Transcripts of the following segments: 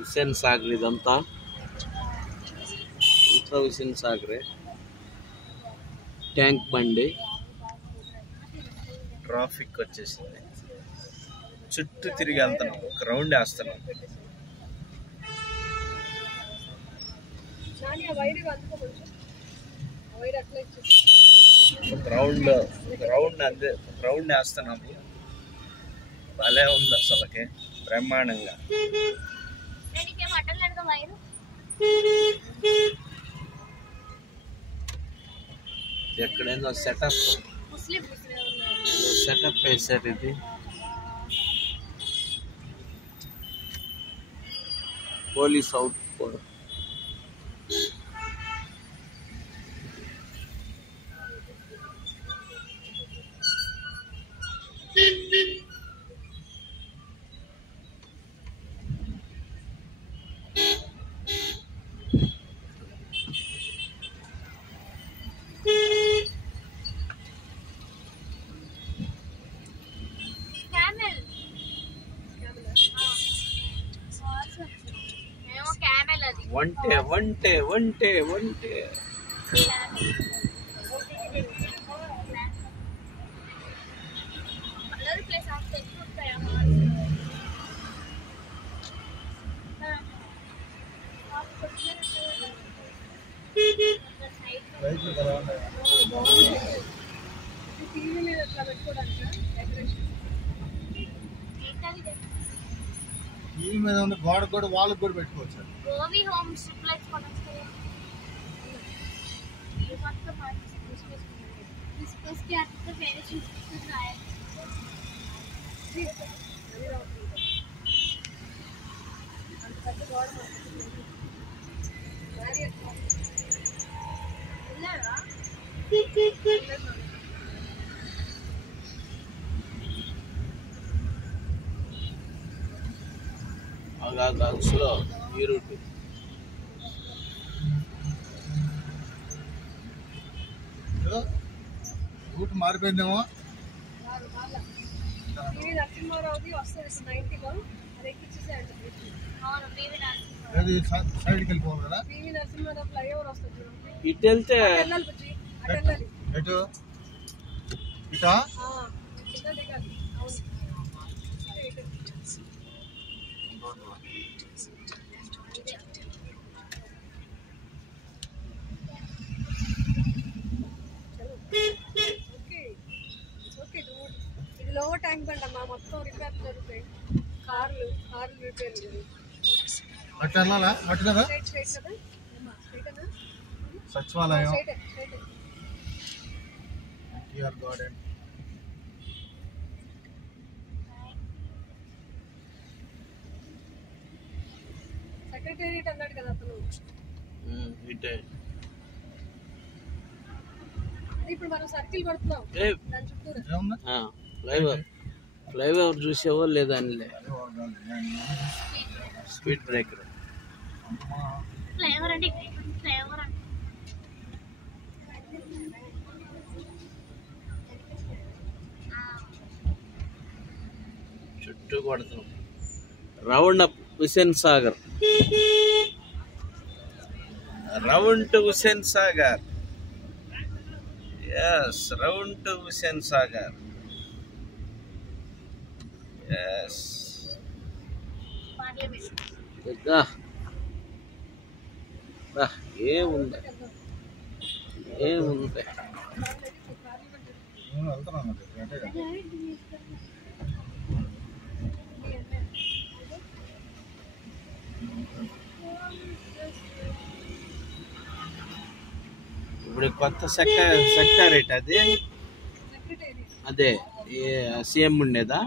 హుస్సేన్ సాగర్ ఇదంతా హుస్సేన్ సాగరే. ట్యాంక్ బండి ట్రాఫిక్ వచ్చేసింది. చుట్టూ తిరిగి వెళ్తున్నాం, ఒక రౌండ్ వేస్తున్నాం. ఒక రౌండ్ వేస్తున్నాము. భలే ఉంది అసలుకి, బ్రహ్మాండంగా. ఎక్కడైనా సెటప్ వేసారు. ఇది పోలీస్ అవుట్ పోస్ట్. వంటే టీవీ మీద ఉన్న గోడ కూడా వాళ్ళకి కూడా పెట్టుకోవచ్చు. గోవి హోమ్ స్ట్రిప్ స్లో ఈ రూట్. రూట్ మారిపోయిందేమో. నరసింహారావుది వస్తుంది 90లో, అది ఎక్కించేసేయండి. సైడ్కి వెళ్ళిపోవాలి కదా. పివి నరసింహారావు ఫ్లైఓవర్ వస్తుంది చూడండి. ఇటు వెళ్తే ఎటు ఇటా దిగాలి. ఇది లో ట్యాంక్ బండి అమ్మా, మొత్తం రిపేర్ జరుగుతాయి. కార్లు రిపేర్ అటు వెళ్ళాలా? అటు కదా సచివాలయం, ఎన్టీఆర్ గార్డెన్. సెక్రటేరియట్ అన్నాడు కదా అతను. ఇప్పుడు మనం సర్కిల్ కొడుతున్నాం దాని చుట్టూ. ఫ్లైఓవర్ చూసేవో లేదా అని. స్పీడ్ బ్రేకర్ చుట్టూ కొడుతున్నాం. Round up Hussain Sagar. Round to Hussain Sagar. Yes, round to Hussain Sagar. Yes. ఏముంది ఇప్పుడు కొత్త సెక్రటేరియట్ అదే సీఎం ఉండేదా?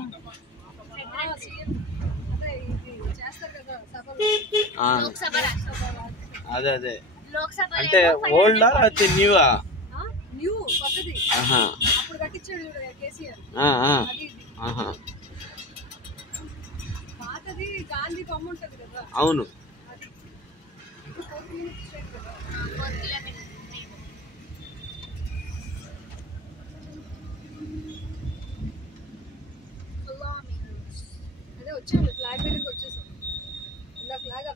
అదే అంటే ఓల్డా అది న్యూవా? అవును. వచ్చాము, ఫ్లాగ్ దగ్గరికి వచ్చేసాం. ఇలా ఫ్లాగ్